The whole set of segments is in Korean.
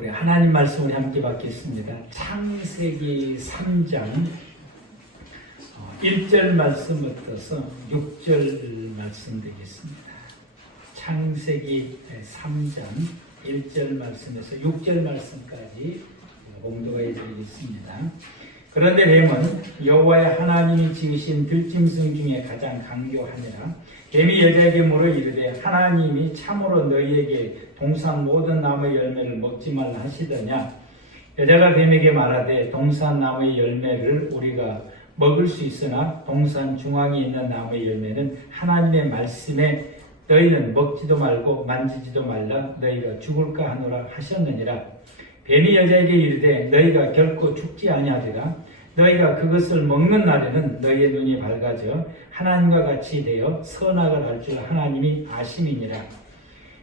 우리 하나님 말씀을 함께 받겠습니다. 창세기 3장 1절 말씀부터 6절 말씀 되겠습니다. 창세기 3장 1절 말씀에서 6절 말씀까지 봉독해 드리겠습니다. 그런데 뱀은 여호와의 하나님이 지으신 들짐승 중에 가장 강교하니라. 뱀이 여자에게 물어 이르되 하나님이 참으로 너희에게 동산 모든 나무의 열매를 먹지 말라 하시더냐. 여자가 뱀에게 말하되 동산 나무의 열매를 우리가 먹을 수 있으나 동산 중앙에 있는 나무의 열매는 하나님의 말씀에 너희는 먹지도 말고 만지지도 말라 너희가 죽을까 하노라 하셨느니라. 뱀이 여자에게 이르되 너희가 결코 죽지 아니하리라. 너희가 그것을 먹는 날에는 너희의 눈이 밝아져 하나님과 같이 되어 선악을 알 줄 하나님이 아심이니라.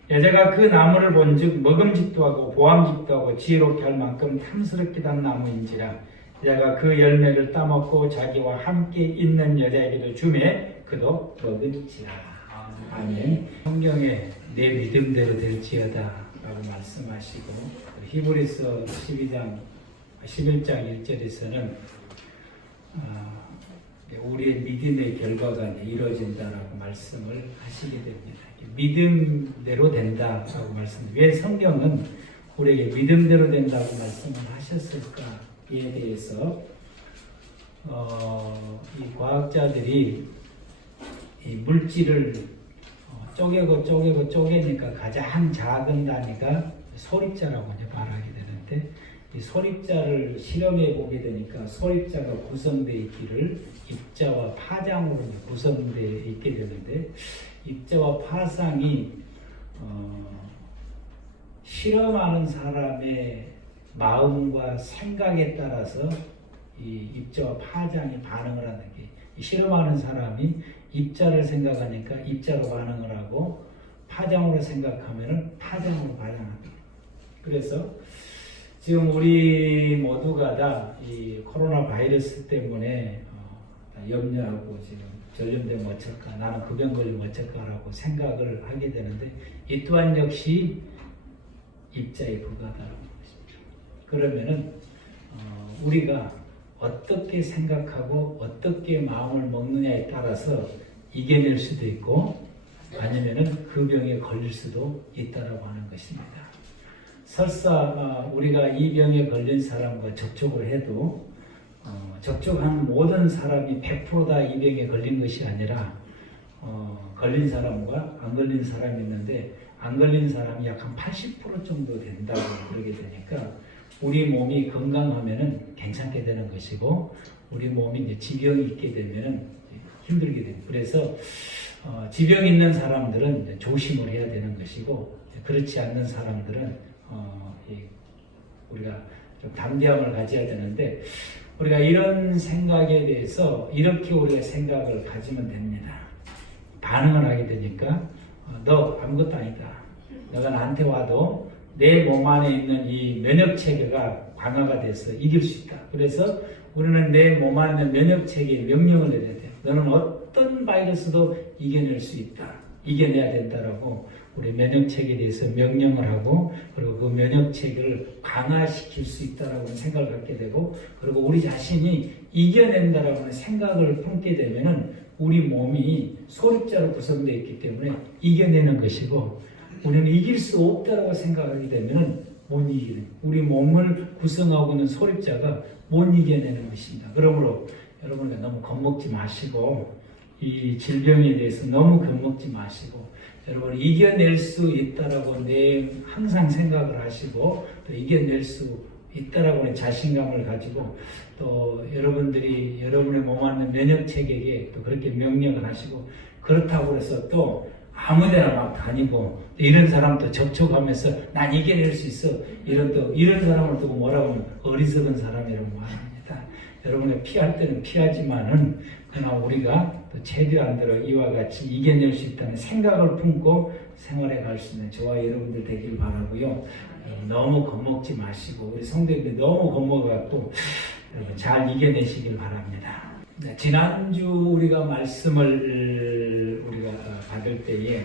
여자가 그 나무를 본즉 먹음직도 하고 보암직도 하고 지혜롭게 할 만큼 탐스럽기도 한 나무인지라. 여자가 그 열매를 따먹고 자기와 함께 있는 여자에게도 주매 그도 먹은지라. 아멘. 성경에 내 믿음대로 될지어다 라고 말씀하시고 히브리서 11장 1절에서는 우리의 믿음의 결과가 이루어진다라고 말씀을 하시게 됩니다. 믿음대로 된다라고 말씀합니다. 왜 성경은 우리에게 믿음대로 된다고 말씀을 하셨을까에 대해서 이 과학자들이 이 물질을 쪼개니까 가장 작은 단위가 소립자라고 말하게 되는데, 이 소립자를 실험해 보게 되니까 소립자가 구성되어 있기를 입자와 파장으로 구성되어 있게 되는데, 입자와 파장이 실험하는 사람의 마음과 생각에 따라서 이 입자와 파장이 반응을 하는 게, 실험하는 사람이 입자를 생각하니까 입자로 반응을 하고 파장으로 생각하면 파장으로 반응합니다. 그래서 지금 우리 모두가 다 이 코로나 바이러스 때문에 염려하고 지금 전염되면 어쩔까, 나는 그 병 걸리면 어쩔까라고 생각을 하게 되는데, 이 또한 역시 입자에 불과하다는 것입니다. 그러면은 우리가 어떻게 생각하고 어떻게 마음을 먹느냐에 따라서 이겨낼 수도 있고 아니면은 그 병에 걸릴 수도 있다라고 하는 것입니다. 설사 우리가 이 병에 걸린 사람과 접촉을 해도 접촉한 모든 사람이 100% 다 이 병에 걸린 것이 아니라 걸린 사람과 안 걸린 사람이 있는데, 안 걸린 사람이 약 한 80% 정도 된다고 그러게 되니까 우리 몸이 건강하면은 괜찮게 되는 것이고, 우리 몸이 이제 지병이 있게 되면은 힘들게 됩니다. 그래서 지병 있는 사람들은 조심을 해야 되는 것이고, 그렇지 않는 사람들은 우리가 좀 담대함을 가져야 되는데, 우리가 이런 생각에 대해서 이렇게 우리가 생각을 가지면 됩니다. 반응을 하게 되니까 너 아무것도 아니다. 너가 나한테 와도 내 몸 안에 있는 이 면역체계가 강화가 돼서 이길 수 있다. 그래서 우리는 내 몸 안에 있는 면역체계에 명령을 내야 돼. 너는 어떤 바이러스도 이겨낼 수 있다. 이겨내야 된다라고 우리 면역체계에 대해서 명령을 하고, 그리고 그 면역체계를 강화시킬 수 있다라고 생각을 갖게 되고, 그리고 우리 자신이 이겨낸다라고 하는 생각을 품게 되면은 우리 몸이 소립자로 구성되어 있기 때문에 이겨내는 것이고, 우리는 이길 수 없다라고 생각하게 되면은 못 이기는, 우리 몸을 구성하고 있는 소립자가 못 이겨내는 것입니다. 그러므로 여러분과 너무 겁먹지 마시고, 이 질병에 대해서 너무 겁먹지 마시고, 여러분 이겨낼 수 있다라고 항상 생각을 하시고, 또 이겨낼 수 있다라고 하는 자신감을 가지고, 또 여러분들이 여러분의 몸 안에 면역체계에 또 그렇게 명령을 하시고, 그렇다고 해서 또 아무데나 막 다니고, 이런 사람도 접촉하면서 난 이겨낼 수 있어, 이런 사람을 두고 뭐라고 하면 어리석은 사람이라고 말합니다. 여러분이 피할 때는 피하지만은, 그러나 우리가 또 최대한 대로 이와 같이 이겨낼 수 있다는 생각을 품고 생활해 갈 수 있는 저와 여러분들 되길 바라고요. 너무 겁먹지 마시고, 우리 성도님들 너무 겁먹어갖고 여러분 잘 이겨내시길 바랍니다. 지난주 우리가 말씀을 우리가 받을 때에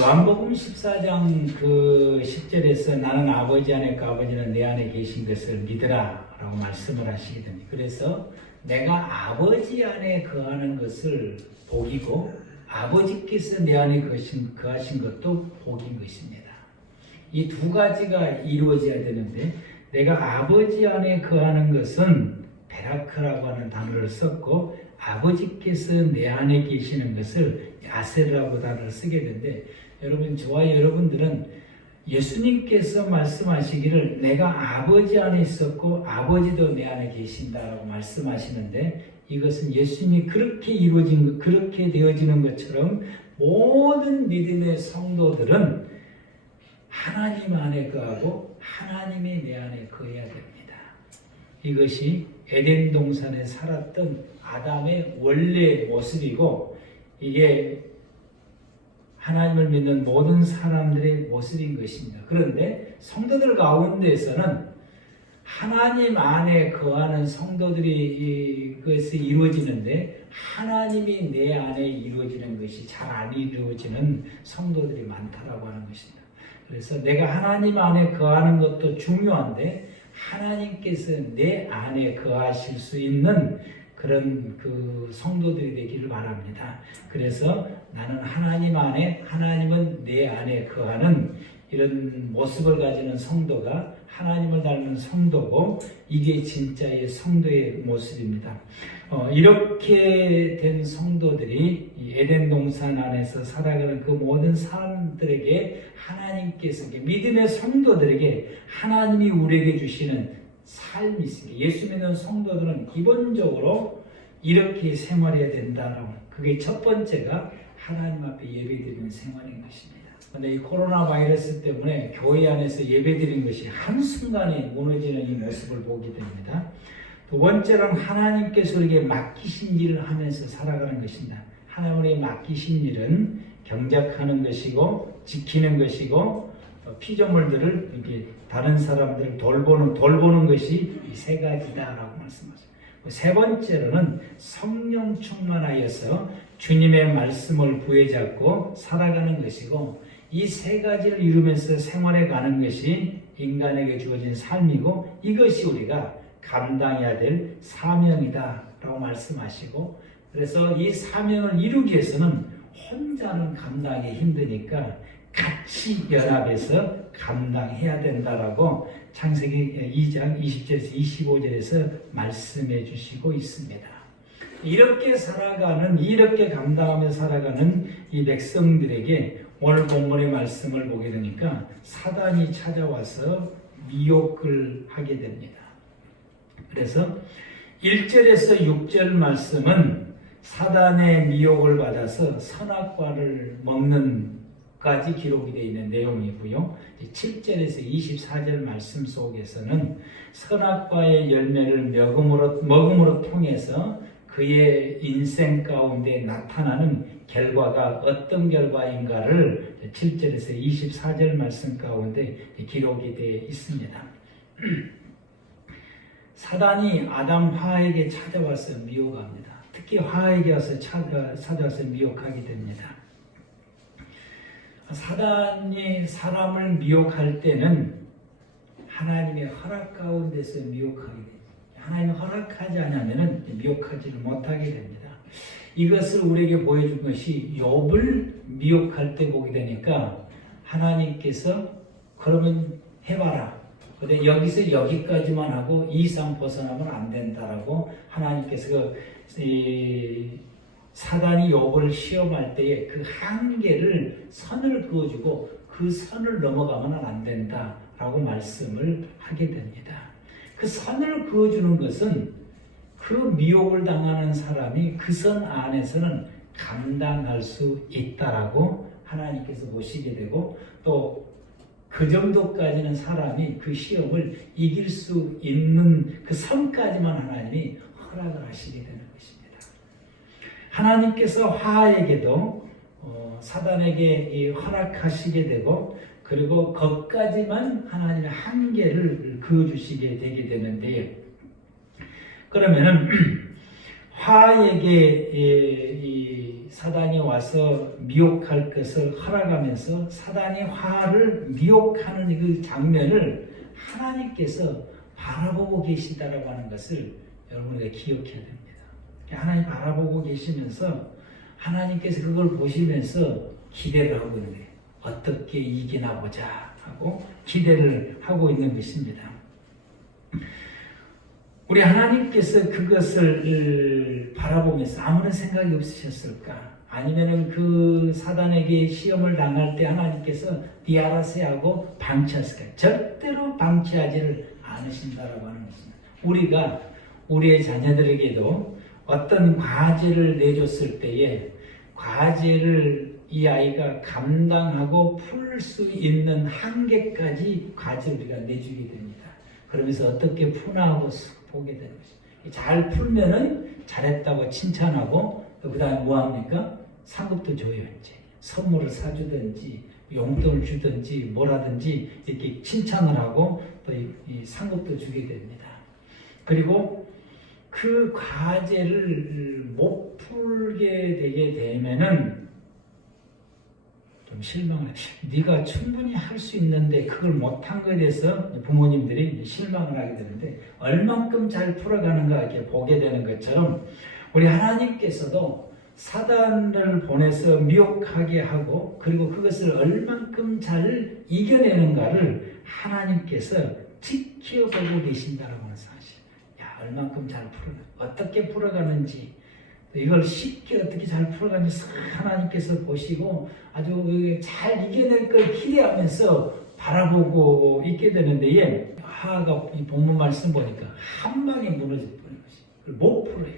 요한복음 14장 그 10절에서 나는 아버지 안에 그 아버지는 내 안에 계신 것을 믿으라 라고 말씀을 하시게 됩니다. 그래서 내가 아버지 안에 거하는 것을 복이고 아버지께서 내 안에 거하신 것도 복인 것입니다. 이 두 가지가 이루어져야 되는데 내가 아버지 안에 거하는 것은 베라크라고 하는 단어를 썼고 아버지께서 내 안에 계시는 것을 야세라고 단어를 쓰게 되는데 여러분 저와 여러분들은 예수님께서 말씀하시기를 내가 아버지 안에 있었고 아버지도 내 안에 계신다라고 말씀하시는데 이것은 예수님이 그렇게 되어지는 것처럼 모든 믿음의 성도들은 하나님 안에 거하고 하나님이 내 안에 거해야 됩니다. 이것이 에덴 동산에 살았던 아담의 원래 모습이고 이게 하나님을 믿는 모든 사람들의 모습인 것입니다. 그런데 성도들 가운데에서는 하나님 안에 거하는 성도들이 이것이 이루어지는데 하나님이 내 안에 이루어지는 것이 잘 안 이루어지는 성도들이 많다라고 하는 것입니다. 그래서 내가 하나님 안에 거하는 것도 중요한데 하나님께서 내 안에 거하실 수 있는 그런 그 성도들이 되기를 바랍니다. 그래서 나는 하나님 안에, 하나님은 내 안에 거하는 이런 모습을 가지는 성도가 하나님을 닮은 성도고 이게 진짜의 성도의 모습입니다. 이렇게 된 성도들이 이 에덴 동산 안에서 살아가는 그 모든 사람들에게 하나님께서 믿음의 성도들에게 하나님이 우리에게 주시는 삶이 있습니다. 예수 믿는 성도들은 기본적으로 이렇게 생활해야 된다라고. 그게 첫 번째가 하나님 앞에 예배드리는 생활인 것입니다. 그런데 이 코로나 바이러스 때문에 교회 안에서 예배드리는 것이 한순간에 무너지는 이 모습을 보게 됩니다. 두 번째로는 하나님께서 우리에게 맡기신 일을 하면서 살아가는 것입니다. 하나님에게 맡기신 일은 경작하는 것이고 지키는 것이고 피조물들을 이렇게 다른 사람들을 돌보는 것이 이 세 가지다라고 말씀하셨습니다. 세 번째로는 성령 충만하여서 주님의 말씀을 부여잡고 살아가는 것이고 이 세 가지를 이루면서 생활해 가는 것이 인간에게 주어진 삶이고 이것이 우리가 감당해야 될 사명이다라고 말씀하시고 그래서 이 사명을 이루기 위해서는 혼자는 감당하기 힘드니까 같이 연합해서 감당해야 된다라고 창세기 2장 20절에서 25절에서 말씀해 주시고 있습니다. 이렇게 감당하며 살아가는 이 백성들에게 오늘 본문의 말씀을 보게 되니까 사단이 찾아와서 미혹을 하게 됩니다. 그래서 1절에서 6절 말씀은 사단의 미혹을 받아서 선악과를 먹는 까지 기록이 되어 있는 내용이고요. 7절에서 24절 말씀 속에서는 선악과의 열매를 먹음으로 통해서 그의 인생 가운데 나타나는 결과가 어떤 결과인가를 7절에서 24절 말씀 가운데 기록이 되어 있습니다. 사단이 아담 하에게 찾아와서 미혹합니다. 특히 하에게 와서 찾아와서 미혹하게 됩니다. 사단이 사람을 미혹할 때는 하나님의 허락 가운데서 미혹하게 됩니다. 하나님이 허락하지 않으면 미혹하지를 못하게 됩니다. 이것을 우리에게 보여준 것이 욥을 미혹할 때 보게 되니까 하나님께서 그러면 해봐라. 근데 여기서 여기까지만 하고 이 이상 벗어나면 안 된다라고 하나님께서 사단이 욥을 시험할 때에 그 한계를 선을 그어주고 그 선을 넘어가면 안 된다라고 말씀을 하게 됩니다. 그 선을 그어주는 것은 그 미혹을 당하는 사람이 그 선 안에서는 감당할 수 있다라고 하나님께서 보시게 되고 또 그 정도까지는 사람이 그 시험을 이길 수 있는 그 선까지만 하나님이 허락을 하시게 되는 것입니다. 하나님께서 하에게도 사단에게 허락하시게 되고 그리고 거기까지만 하나님의 한계를 그어주시게 되게 되는데 그러면은 화에게 이 사단이 와서 미혹할 것을 허락하면서 사단이 화를 미혹하는 그 장면을 하나님께서 바라보고 계시다라고 하는 것을 여러분에게 기억해야 됩니다. 하나님 바라보고 계시면서 하나님께서 그걸 보시면서 기대를 하고 있는 거예요. 어떻게 이기나 보자 하고 기대를 하고 있는 것입니다. 우리 하나님께서 그것을 바라보면서 아무런 생각이 없으셨을까? 아니면은 그 사단에게 시험을 당할 때 하나님께서 네 알아서 하고 방치했을까? 절대로 방치하지를 않으신다라고 하는 것입니다. 우리가 우리의 자녀들에게도 어떤 과제를 내줬을 때에 과제를 이 아이가 감당하고 풀 수 있는 한계까지 과제를 우리가 내주게 됩니다. 그러면서 어떻게 푸나 하고 보게 되는 것입니다. 잘 풀면은 잘했다고 칭찬하고 또 그 다음에 뭐 합니까? 상급도 줘요. 이제 선물을 사주든지 용돈을 주든지 뭐라든지 이렇게 칭찬을 하고 또 이 상급도 주게 됩니다. 그리고 그 과제를 못 풀게 되게 되면은 좀 실망을 해. 네가 충분히 할 수 있는데 그걸 못한 것에 대해서 부모님들이 실망을 하게 되는데 얼만큼 잘 풀어가는가 이렇게 보게 되는 것처럼 우리 하나님께서도 사단을 보내서 미혹하게 하고 그리고 그것을 얼만큼 잘 이겨내는가를 하나님께서 지켜보고 계신다라고 하는 사실. 야, 얼만큼 잘 풀어가, 어떻게 풀어가는지, 이걸 쉽게 어떻게 잘 풀어가는지 하나님께서 보시고 아주 잘 이겨낼 걸 기대하면서 바라보고 있게 되는데, 하하가 이 본문 말씀 보니까 한 방에 무너져 버린 것이 못 풀어요.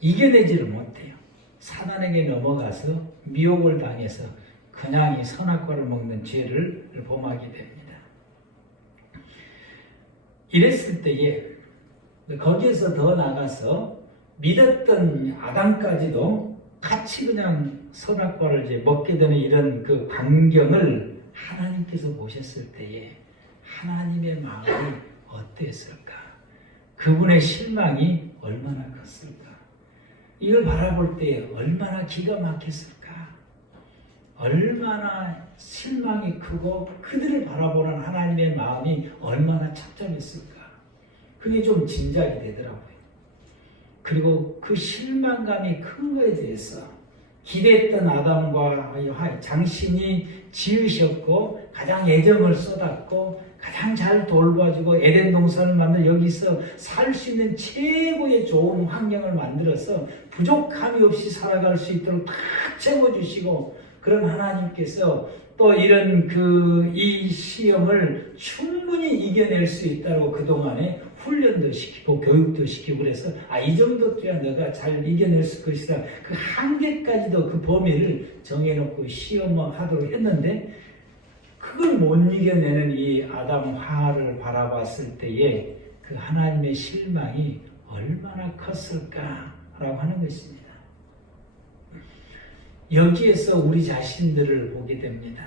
이겨내지를 못해요. 사단에게 넘어가서 미혹을 당해서 그냥 이 선악과를 먹는 죄를 범하게 됩니다. 이랬을 때에 거기에서 더 나가서 믿었던 아담까지도 같이 그냥 선악과를 이제 먹게 되는 이런 그 광경을 하나님께서 보셨을 때에 하나님의 마음이 어땠을까? 그분의 실망이 얼마나 컸을까? 이걸 바라볼 때 얼마나 기가 막혔을까? 얼마나 실망이 크고 그들을 바라보는 하나님의 마음이 얼마나 착잡했을까? 그게 좀 짐작이 되더라고요. 그리고 그 실망감이 큰 거에 대해서 기대했던 아담과 장신이 지으셨고 가장 애정을 쏟았고 가장 잘 돌봐주고 에덴 동산을 만들어 여기서 살 수 있는 최고의 좋은 환경을 만들어서 부족함이 없이 살아갈 수 있도록 다 채워주시고 그런 하나님께서 또 이런 이 시험을 충분히 이겨낼 수 있다고 그동안에 훈련도 시키고 교육도 시키고 그래서 이 정도야 너가 잘 이겨낼 것이다. 그 한계까지도 그 범위를 정해놓고 시험하도록 했는데 그걸 못 이겨내는 이 아담 하와를 바라봤을 때에 그 하나님의 실망이 얼마나 컸을까라고 하는 것입니다. 여기에서 우리 자신들을 보게 됩니다.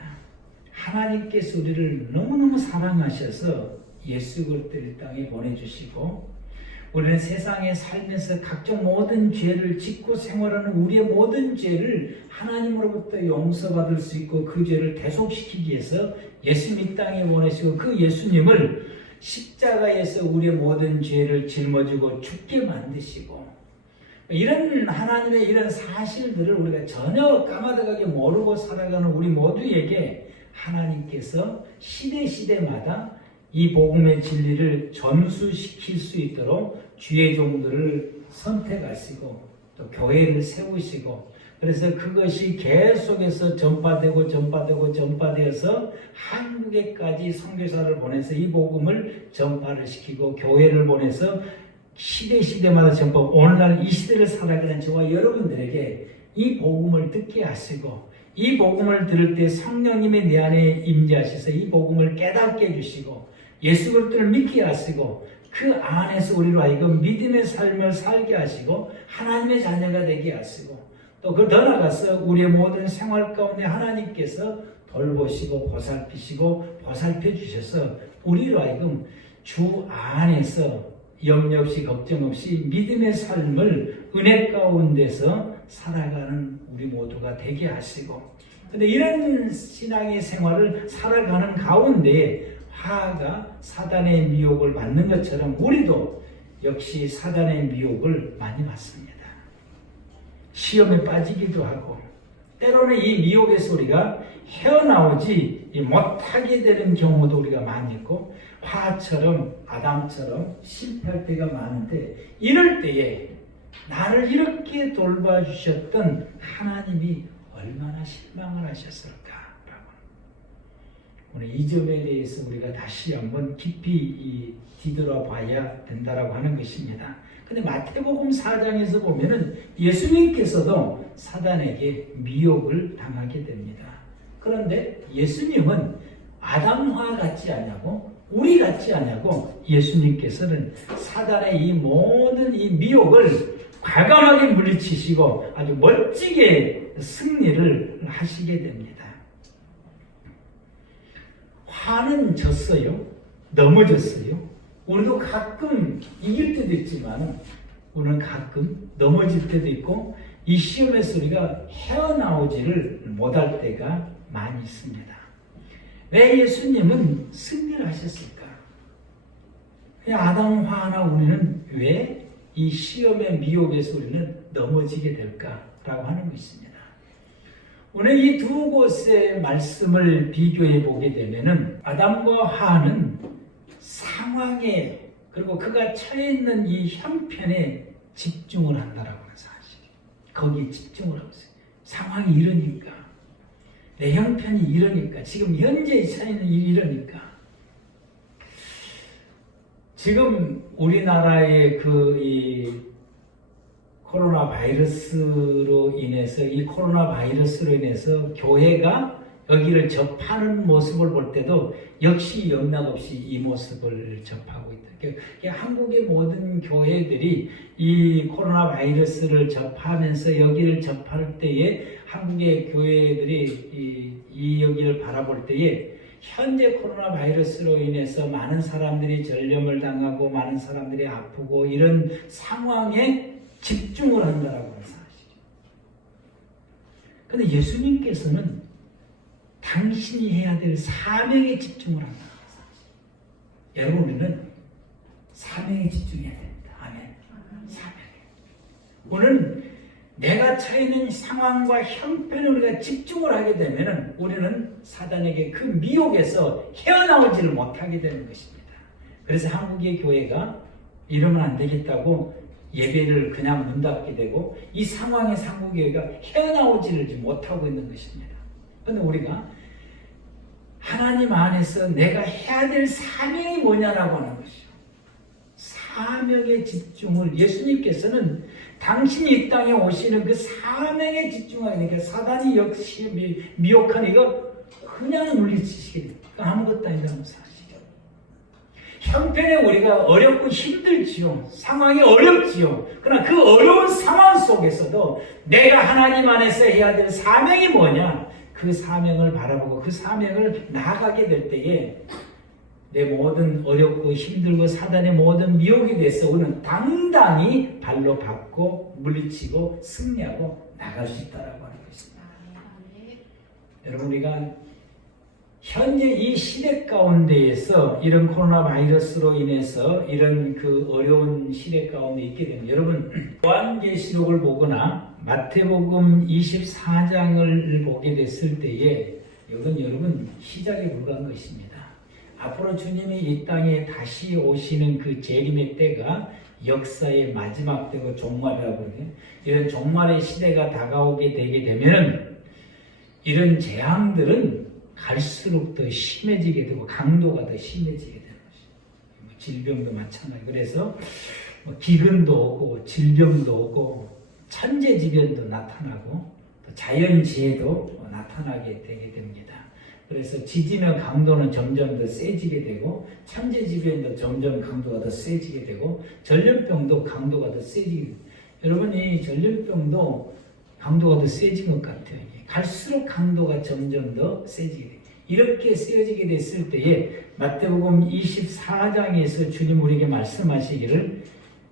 하나님께서 우리를 너무너무 사랑하셔서 예수 그리스도를 땅에 보내주시고 우리는 세상에 살면서 각종 모든 죄를 짓고 생활하는 우리의 모든 죄를 하나님으로부터 용서받을 수 있고 그 죄를 대속시키기 위해서 예수님 이 땅에 보내시고 그 예수님을 십자가에서 우리의 모든 죄를 짊어지고 죽게 만드시고 이런 하나님의 이런 사실들을 우리가 전혀 까마득하게 모르고 살아가는 우리 모두에게 하나님께서 시대마다 이 복음의 진리를 전수시킬 수 있도록 주의 종들을 선택하시고 또 교회를 세우시고 그래서 그것이 계속해서 전파되어서 한국에까지 선교사를 보내서 이 복음을 전파를 시키고 교회를 보내서 시대마다 전파 오늘날 이 시대를 살아가는 저와 여러분들에게 이 복음을 듣게 하시고 이 복음을 들을 때 성령님이 내 안에 임재하셔서 이 복음을 깨닫게 해주시고 예수 그리스도를 믿게 하시고 그 안에서 우리로 하여금 믿음의 삶을 살게 하시고 하나님의 자녀가 되게 하시고 또 그 더 나아가서 우리의 모든 생활 가운데 하나님께서 돌보시고 보살펴 주셔서 우리로 하여금 주 안에서 염려 없이 걱정 없이 믿음의 삶을 은혜 가운데서 살아가는 우리 모두가 되게 하시고, 근데 이런 신앙의 생활을 살아가는 가운데 화가 사단의 미혹을 받는 것처럼 우리도 역시 사단의 미혹을 많이 받습니다. 시험에 빠지기도 하고, 때로는 이 미혹에서 우리가 헤어나오지 못하게 되는 경우도 우리가 많이 있고, 화처럼 아담처럼 실패할 때가 많은데, 이럴 때에 나를 이렇게 돌봐주셨던 하나님이 얼마나 실망을 하셨을까라고, 오늘 이 점에 대해서 우리가 다시 한번 깊이 뒤돌아봐야 된다라고 하는 것입니다. 근데 마태복음 4장에서 보면은 예수님께서도 사단에게 미혹을 당하게 됩니다. 그런데 예수님은 아담과 같지 않냐고, 우리 같지 않냐고, 예수님께서는 사단의 이 모든 이 미혹을 과감하게 물리치시고 아주 멋지게 승리를 하시게 됩니다. 화는 졌어요. 넘어졌어요. 우리도 가끔 이길 때도 있지만 우리는 가끔 넘어질 때도 있고, 이 시험에서 우리가 헤어나오지를 못할 때가 많이 있습니다. 왜 예수님은 승리를 하셨을까? 아담과 하나 우리는 왜 이 시험의 미혹에서 우리는 넘어지게 될까라고 하는 것입니다. 오늘 이 두 곳의 말씀을 비교해 보게 되면은 아담과 하와는 상황에, 그리고 그가 처해 있는 이 형편에 집중을 한다라고 하는 사실. 거기에 집중을 하고 있어요. 상황이 이러니까, 내 형편이 이러니까, 지금 현재 처해 있는 일이 이러니까. 지금 우리나라의 이 코로나 바이러스로 인해서, 이 코로나 바이러스로 인해서 교회가 여기를 접하는 모습을 볼 때도 역시 영락없이 이 모습을 접하고 있다. 그러니까 한국의 모든 교회들이 이 코로나 바이러스를 접하면서 여기를 접할 때에, 한국의 교회들이 이 여기를 바라볼 때에 현재 코로나 바이러스로 인해서 많은 사람들이 전염을 당하고 많은 사람들이 아프고 이런 상황에 집중을 한다라고 하는 사실이에요. 그런데 예수님께서는 당신이 해야 될 사명에 집중을 한다는 사실. 여러분, 우리는 사명에 집중해야 됩니다. 아멘. 사명에. 오늘 내가 처해 있는 상황과 형편에 우리가 집중을 하게 되면 우리는 사단에게 그 미혹에서 헤어나오지를 못하게 되는 것입니다. 그래서 한국의 교회가 이러면 안 되겠다고 예배를 그냥 문 닫게 되고, 이 상황에서 한국교회가 헤어나오지를 못하고 있는 것입니다. 그런데 우리가 하나님 안에서 내가 해야 될 사명이 뭐냐라고 하는 것이죠. 사명에 집중을, 예수님께서는 당신이 이 땅에 오시는 그 사명에 집중하니까 사단이 역시 미혹한 이거 그냥 물리치시게 됩니다. 아무것도 아니라는 사실이죠. 형편에 우리가 어렵고 힘들지요. 상황이 어렵지요. 그러나 그 어려운 상황 속에서도 내가 하나님 안에서 해야 될 사명이 뭐냐, 그 사명을 바라보고 그 사명을 나아가게 될 때에 내 모든 어렵고 힘들고 사단의 모든 미혹에 대해서 우리는 당당히 발로 밟고 물리치고 승리하고 나갈 수 있다라고 하는 것입니다. 여러분, 우리가 현재 이 시대 가운데에서 이런 코로나 바이러스로 인해서 이런 그 어려운 시대 가운데 있게 되면, 여러분 요한계시록을 보거나 마태복음 24장을 보게 됐을 때에 이건 여러분 시작에 불과한 것입니다. 앞으로 주님이 이 땅에 다시 오시는 그 재림의 때가 역사의 마지막 때고 종말이라고 그러거든요. 이런 종말의 시대가 다가오게 되게 되면 이런 재앙들은 갈수록 더 심해지게 되고 강도가 더 심해지게 되는 것입니다. 질병도 마찬가지. 그래서 기근도 오고 질병도 오고 천재지변도 나타나고 또 자연재해도 나타나게 되게 됩니다. 그래서 지진의 강도는 점점 더 세지게 되고 천재지변도 점점 강도가 더 세지게 되고 전염병도 강도가 더 세지게 됩니다. 여러분, 이 전염병도 강도가 더 세진 것 같아요. 갈수록 강도가 점점 더 세지게 돼요. 이렇게 세지게 됐을 때에 마태복음 24장에서 주님 우리에게 말씀하시기를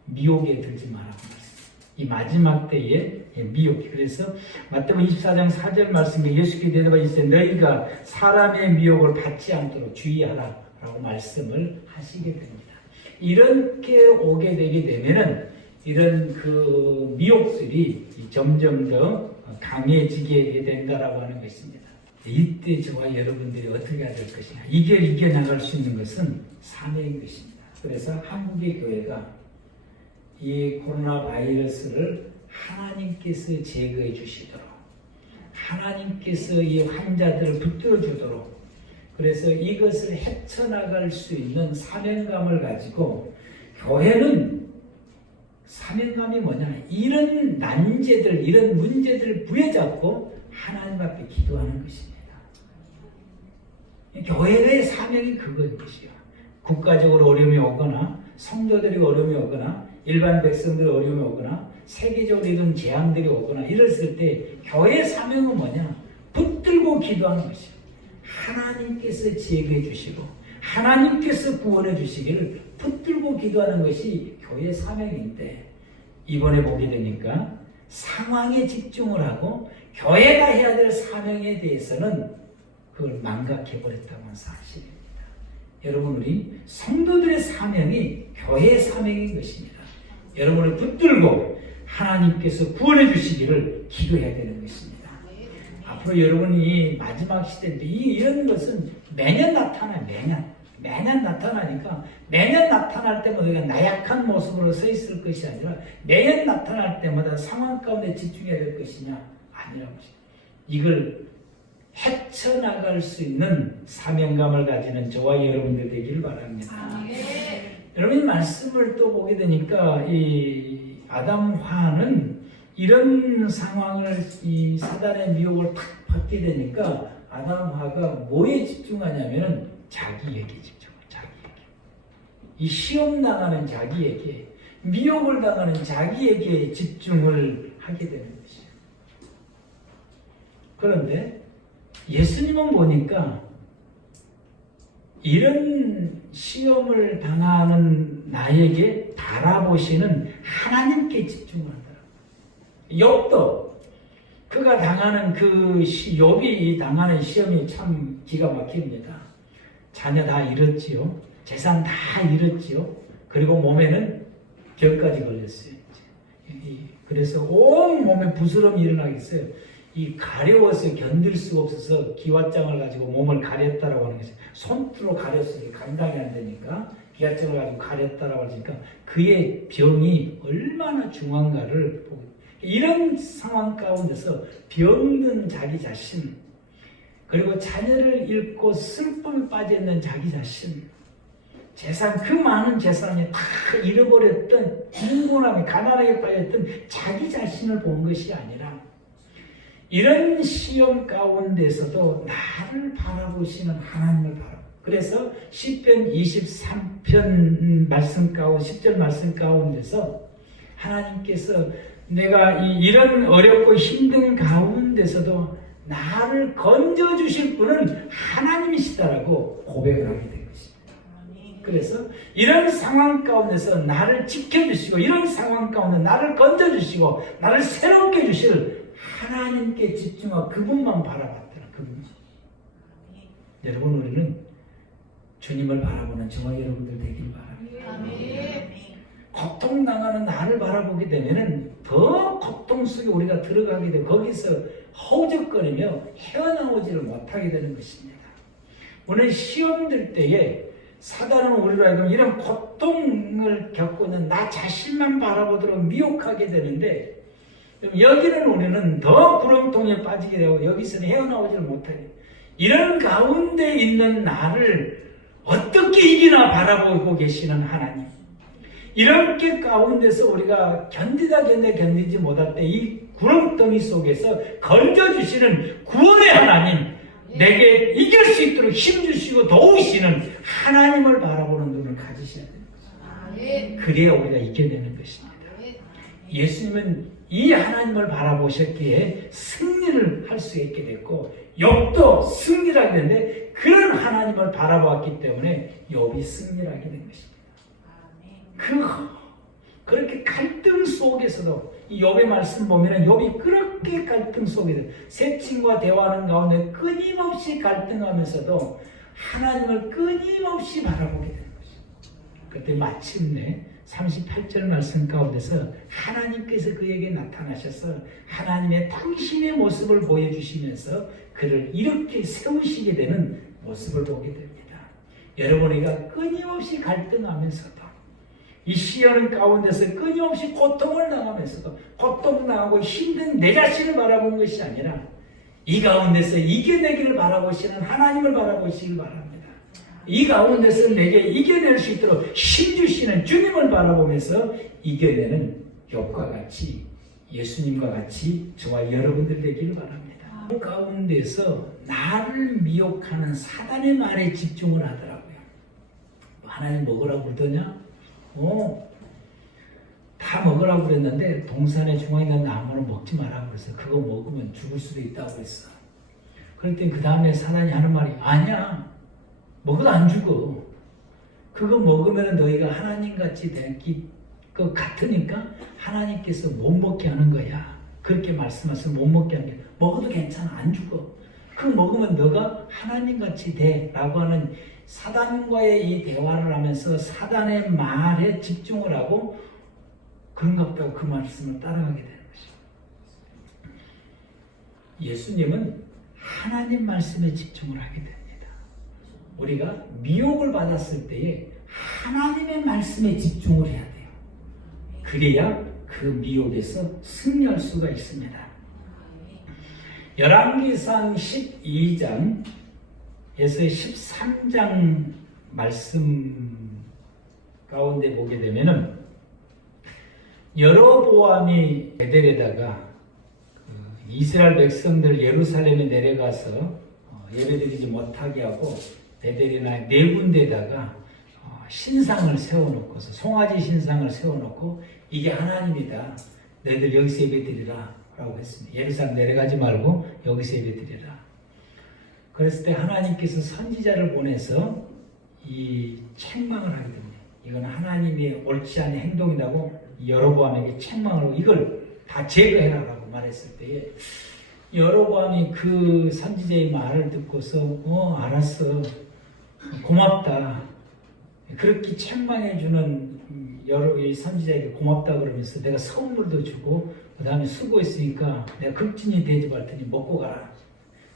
미혹에 들지 말라고 말씀합니다. 이 마지막 때의 미혹. 그래서 마태복음 24장 4절 말씀에 예수께서 대답하여 이르시되 너희가 사람의 미혹을 받지 않도록 주의하라 라고 말씀을 하시게 됩니다. 이렇게 오게 되게 되면은 이런 그 미혹들이 점점 더 강해지게 된다라고 하는 것입니다. 이때 저와 여러분들이 어떻게 해야 될 것이냐. 이겨나갈 수 있는 것은 사명인 것입니다. 그래서 한국의 교회가 이 코로나 바이러스를 하나님께서 제거해 주시도록, 하나님께서 이 환자들을 붙들어 주도록, 그래서 이것을 헤쳐나갈 수 있는 사명감을 가지고 교회는 사명감이 뭐냐? 이런 난제들, 이런 문제들을 부여잡고 하나님 앞에 기도하는 것입니다. 교회의 사명이 그거인 것이요. 국가적으로 어려움이 오거나 성도들이 어려움이 오거나 일반 백성들이 어려움이 오거나 세계적으로 이런 재앙들이 오거나 이랬을 때 교회의 사명은 뭐냐? 붙들고 기도하는 것이요. 하나님께서 제거해 주시고 하나님께서 구원해 주시기를 붙들고 기도하는 것이 교회의 사명인데, 이번에 보게 되니까 상황에 집중을 하고 교회가 해야 될 사명에 대해서는 그걸 망각해버렸다고 하는 사실입니다. 여러분, 우리 성도들의 사명이 교회의 사명인 것입니다. 여러분을 붙들고 하나님께서 구원해 주시기를 기도해야 되는 것입니다. 앞으로 여러분이 마지막 시대인데 이런 것은 매년 나타나요. 매년 나타나니까 매년 나타날 때마다 우리가 나약한 모습으로 서 있을 것이 아니라 매년 나타날 때마다 상황 가운데 집중해야 될 것이냐? 아니라고. 이걸 헤쳐나갈 수 있는 사명감을 가지는 저와 여러분들 되기를 바랍니다. 여러분이 말씀을 또 보게 되니까 이 아담화는 이런 상황을 이 사단의 미혹을 탁 받게 되니까 아담화가 뭐에 집중하냐면은 자기에게 집중해요. 자기에게. 이 시험 당하는 자기에게, 미혹을 당하는 자기에게 집중을 하게 되는 것이에요. 그런데 예수님은 보니까 이런 시험을 당하는 나에게 바라보시는 하나님께 집중을 하더라고요. 욥도 그가 당하는 욥이 당하는 시험이 참 기가 막힙니다. 자녀 다 잃었지요. 재산 다 잃었지요. 그리고 몸에는 병까지 걸렸어요. 그래서 온 몸에 부스럼이 일어나겠어요. 이 가려워서 견딜 수가 없어서 기왓장을 가지고 몸을 가렸다라고 하는 것이죠. 손으로 가렸으니 감당이 안 되니까 기왓장을 가지고 가렸다라고 하니까 그의 병이 얼마나 중한가를 보고, 이런 상황 가운데서 병든 자기 자신, 그리고 자녀를 잃고 슬픔에 빠져있는 자기 자신, 재산, 그 많은 재산이 다 잃어버렸던 빈곤함에 가난하게 빠졌던 자기 자신을 본 것이 아니라 이런 시험 가운데서도 나를 바라보시는 하나님을 바라보. 그래서 시편 23편 말씀 가운데 10절 말씀 가운데서 하나님께서 내가 이런 어렵고 힘든 가운데서도 나를 건져주실 분은 하나님이시다라고 고백을 하게 된 것입니다. 그래서 이런 상황 가운데서 나를 지켜주시고 이런 상황 가운데 나를 건져주시고 나를 새롭게 해주실 하나님께 집중하고 그분만 바라봤더라. 그분. 여러분, 우리는 주님을 바라보는 저와 여러분들 되길 바랍니다. 고통당하는 나를 바라보게 되면은 더 고통 속에 우리가 들어가게 되고 거기서 허우적거리며 헤어나오지를 못하게 되는 것입니다. 오늘 시험들 때에 사단은 우리로 하여금 이런 고통을 겪고 있는 나 자신만 바라보도록 미혹하게 되는데, 여기는 우리는 더 구렁텅이에 빠지게 되고 여기서는 헤어나오지를 못하게, 이런 가운데 있는 나를 어떻게 이기나 바라보고 계시는 하나님, 이렇게 가운데서 우리가 견디지 못할 때 이 구렁텅이 속에서 건져주시는 구원의 하나님, 내게 이길 수 있도록 힘주시고 도우시는 하나님을 바라보는 눈을 가지셔야 되는 것입니다. 그래야 우리가 이겨내는 것입니다. 예수님은 이 하나님을 바라보셨기에 승리를 할 수 있게 됐고 욥도 승리를 하게 됐는데 그런 하나님을 바라보았기 때문에 욥이 승리를 하게 된 것입니다. 그렇게 갈등 속에서도 이 욥의 말씀 보면은 욥이 그렇게 갈등 속에서 세 친구와 대화하는 가운데 끊임없이 갈등하면서도 하나님을 끊임없이 바라보게 되는 것이죠. 그때 마침내 38절 말씀 가운데서 하나님께서 그에게 나타나셔서 하나님의 당신의 모습을 보여주시면서 그를 이렇게 세우시게 되는 모습을 보게 됩니다. 여러분이가 끊임없이 갈등하면서도 이 시련은 가운데서 끊임없이 고통을 당하면서도 고통당하고 힘든 내 자신을 바라본 것이 아니라 이 가운데서 이겨내기를 바라보시는 하나님을 바라보시길 바랍니다. 이 가운데서 내게 이겨낼 수 있도록 힘주시는 주님을 바라보면서 이겨내는 욥과 같이 예수님과 같이 저와 여러분들 되기를 바랍니다. 그 가운데서 나를 미혹하는 사단의 말에 집중을 하더라고요. 하나님 먹으라고 그러더냐? 다 먹으라고 그랬는데 동산의 중앙에 있는 나무는 먹지 말라고 그랬어요. 그거 먹으면 죽을 수도 있다고 했어. 그랬더니 그 다음에 사단이 하는 말이 아니야. 먹어도 안 죽어. 그거 먹으면 너희가 하나님같이 될 것 같으니까 하나님께서 못 먹게 하는 거야. 그렇게 말씀하셔서 못 먹게 하는 게 먹어도 괜찮아. 안 죽어. 그거 먹으면 너가 하나님같이 돼. 라고 하는 사단과의 이 대화를 하면서 사단의 말에 집중을 하고 그런가 보다 그 말씀을 따라가게 되는 것입니다. 예수님은 하나님 말씀에 집중을 하게 됩니다. 우리가 미혹을 받았을 때에 하나님의 말씀에 집중을 해야 돼요. 그래야 그 미혹에서 승리할 수가 있습니다. 열왕기상 12장에서 13장 말씀 가운데 보게 되면은 여로보암이 베델에다가 이스라엘 백성들 예루살렘에 내려가서 예배드리지 못하게 하고 베델이나 네 군데에다가 신상을 세워놓고서 송아지 신상을 세워놓고 이게 하나님이다. 너희들 여기서 예배드리라 라고 했습니다. 예루살렘 내려가지 말고 여기서 예배드리라. 그랬을 때 하나님께서 선지자를 보내서 이 책망을 하게 됩니다. 이건 하나님의 옳지 않은 행동이라고 여로보암에게 책망을 하고 이걸 다 제거해라 라고 말했을 때에 여로보암이 그 선지자의 말을 듣고서 알았어. 고맙다. 그렇게 책망해주는 여러 선지자에게 고맙다 그러면서 내가 선물도 주고 그 다음에 수고했으니까 내가 급진이 되지 말더니 먹고 가라.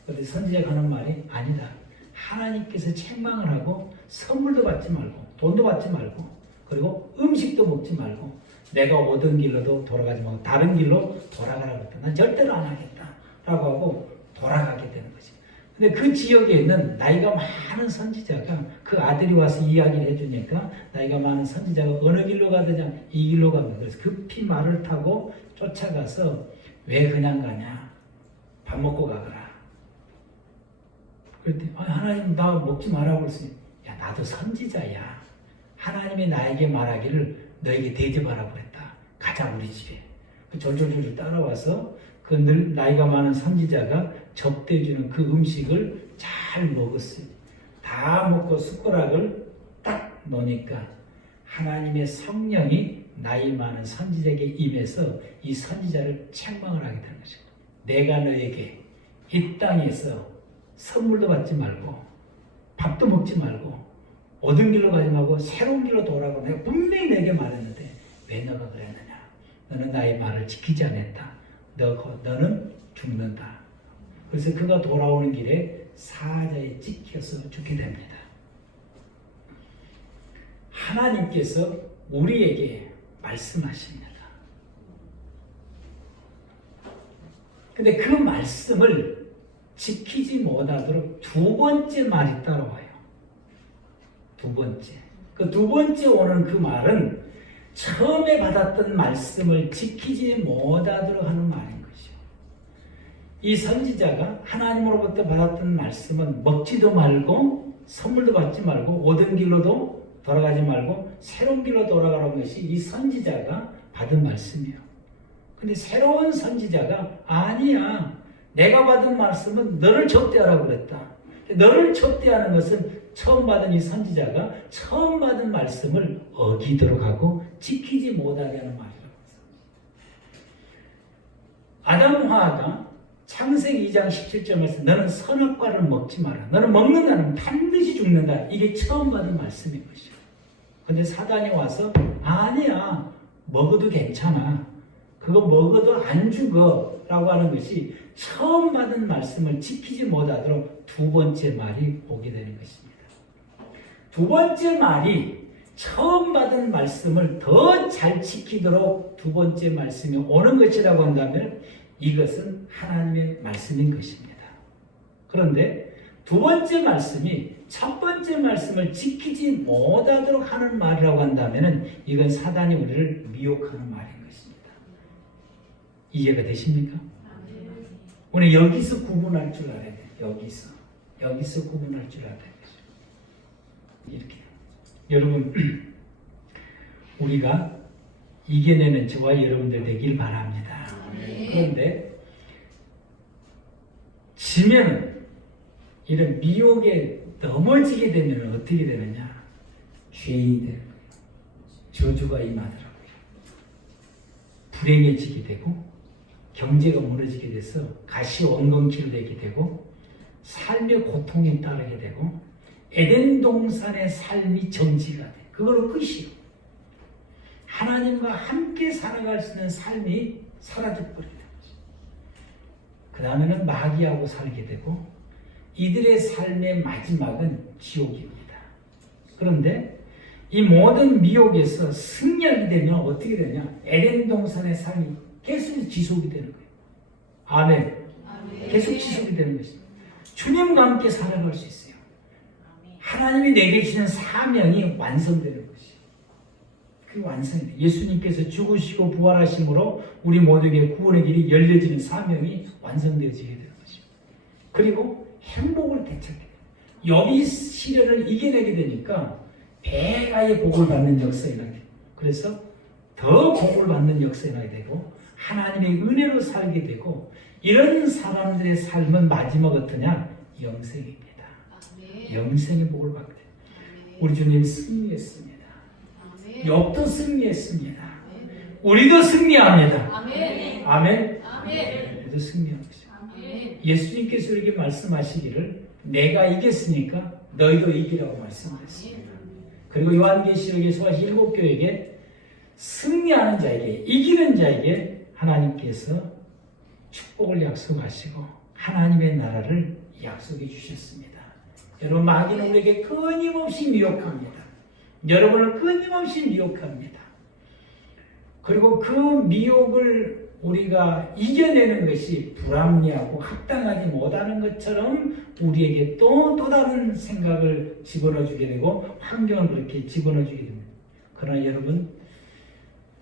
그런데 선지자가 하는 말이 아니다. 하나님께서 책망을 하고 선물도 받지 말고 돈도 받지 말고 그리고 음식도 먹지 말고 내가 오던 길로도 돌아가지 말고 다른 길로 돌아가라고 했다. 난 절대로 안 하겠다. 라고 하고 돌아가게 되는 거지. 근데 그 지역에 있는 나이가 많은 선지자가 그 아들이 와서 이야기를 해주니까 나이가 많은 선지자가 어느 길로 가느냐 이 길로 가는 거예요. 그래서 급히 말을 타고 쫓아가서 왜 그냥 가냐 밥 먹고 가거라. 그랬더니 하나님 나 먹지 말라고 그랬으니 야 나도 선지자야. 하나님이 나에게 말하기를 너에게 대접하라고 그랬다. 가자 우리 집에. 졸졸졸 따라와서 그 늘 나이가 많은 선지자가 접대해주는 그 음식을 잘 먹었어요. 다 먹고 숟가락을 딱 놓으니까 하나님의 성령이 나이 많은 선지자에게 임해서 이 선지자를 책망을 하게 되는 것입니다. 내가 너에게 이 땅에서 선물도 받지 말고 밥도 먹지 말고 오던 길로 가지 말고 새로운 길로 돌아가고 내가 분명히 내게 말했는데 왜 너가 그랬느냐. 너는 나의 말을 지키지 않았다. 너는 죽는다. 그래서 그가 돌아오는 길에 사자에 찍혀서 죽게 됩니다. 하나님께서 우리에게 말씀하십니다. 근데 그 말씀을 지키지 못하도록 두 번째 말이 따라와요. 두 번째. 그 두 번째 오는 그 말은 처음에 받았던 말씀을 지키지 못하도록 하는 말인 것이요. 이 선지자가 하나님으로부터 받았던 말씀은 먹지도 말고 선물도 받지 말고 오던 길로도 돌아가지 말고 새로운 길로 돌아가라는 것이 이 선지자가 받은 말씀이에요. 근데 새로운 선지자가 아니야. 내가 받은 말씀은 너를 접대하라고 그랬다. 너를 접대하는 것은 처음 받은 이 선지자가 처음 받은 말씀을 어기도록 하고 지키지 못하게 하는 말이라고 했습니다. 아담 하와가 창세기 2장 17절에서 너는 선악과를 먹지 마라. 너는 먹는다면 반드시 죽는다. 이게 처음 받은 말씀인 것이야. 근데 사단이 와서 아니야. 먹어도 괜찮아. 그거 먹어도 안 죽어. 라고 하는 것이 처음 받은 말씀을 지키지 못하도록 두 번째 말이 오게 되는 것입니다. 두 번째 말이 처음 받은 말씀을 더 잘 지키도록 두 번째 말씀이 오는 것이라고 한다면 이것은 하나님의 말씀인 것입니다. 그런데 두 번째 말씀이 첫 번째 말씀을 지키지 못하도록 하는 말이라고 한다면 이건 사단이 우리를 미혹하는 말인 것입니다. 이해가 되십니까? 오늘 여기서 구분할 줄 알아야 돼요. 여기서 구분할 줄 알아야 돼요. 이렇게. 여러분, 우리가 이겨내는 저와 여러분들 되길 바랍니다. 그런데 지면 이런 미혹에 넘어지게 되면 어떻게 되느냐? 죄인이 되는 거예요. 저주가 임하더라고요. 불행해지게 되고 경제가 무너지게 돼서 가시원건키를 내게 되고 삶의 고통에 따르게 되고 에덴 동산의 삶이 정지가 돼. 그걸로 끝이에요. 하나님과 함께 살아갈 수 있는 삶이 사라져버리는 거죠. 그 다음에는 마귀하고 살게 되고 이들의 삶의 마지막은 지옥입니다. 그런데 이 모든 미혹에서 승리하게 되면 어떻게 되냐? 에덴 동산의 삶이 계속 지속이 되는 거예요. 아멘. 계속 지속이 되는 것입니다. 주님과 함께 살아갈 수 있어요. 하나님이 내게 주신 사명이 완성되는 것이에요. 그 완성이 돼요. 예수님께서 죽으시고 부활하심으로 우리 모두에게 구원의 길이 열려지는 사명이 완성되어지게 되는 것이죠. 그리고 행복을 되찾게 돼요. 욥이 시련을 이겨내게 되니까 배가의 복을 받는 역사가 나게 돼요. 그래서 더 복을 받는 역사가 나게 되고 하나님의 은혜로 살게 되고 이런 사람들의 삶은 마지막 어떠냐? 영생입니다. 영생의 복을 받게 돼요. 우리 주님 승리했습니다. 욥도 승리했습니다. 우리도 승리합니다. 아멘. 우리도 승리한 것입니다. 예수님께서 이렇게 말씀하시기를 내가 이겼으니까 너희도 이기라고 말씀하셨습니다. 그리고 요한계시록에서 7교회에게 승리하는 자에게 이기는 자에게 하나님께서 축복을 약속하시고 하나님의 나라를 약속해 주셨습니다. 여러분 마귀는 우리에게 끊임없이 미혹합니다. 여러분을 끊임없이 미혹합니다. 그리고 그 미혹을 우리가 이겨내는 것이 불합리하고 합당하지 못하는 것처럼 우리에게 또 다른 생각을 집어넣어 주게 되고 환경을 그렇게 집어넣어 주게 됩니다. 그러나 여러분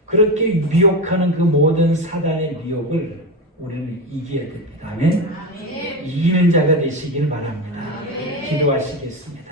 그렇게 미혹하는 그 모든 사단의 미혹을 우리는 이겨야 됩니다. 아멘. 이기는 자가 되시길 바랍니다. 기도하시겠습니다.